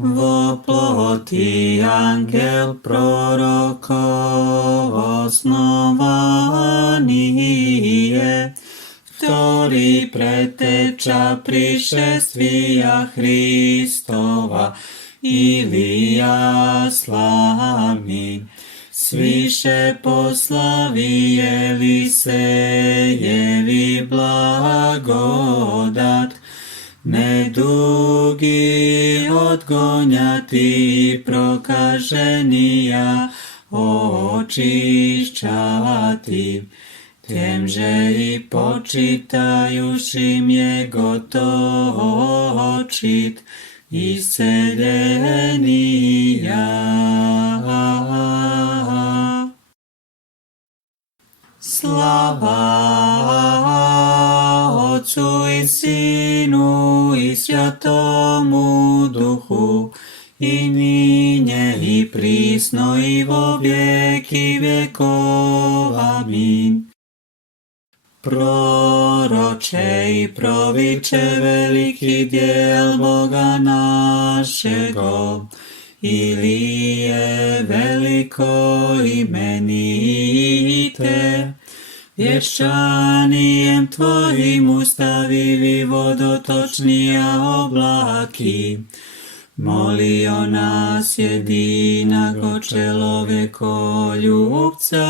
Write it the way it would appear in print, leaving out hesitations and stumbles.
vo ploti angel prorokov osnovaný je, ktorý preteča prišestvia Hristova, Ilia slávny. Sviše poslaví Elisejevi blagodat, nedugi odgoňatí prokaženia očišťatí, tiemže i počítajúšim jego točit iscelenia. Slava Otcu i Synu i Svjatomu Duchu, i nyne i prísno i vo vieky viekov. Amin. Proroče i proviče veliký diel Boga našego, Ilie veliko imenite, vieščanijem tvojim ustavivý vodotočný a oblaky. Moli o nás jedinako človeko ľubca.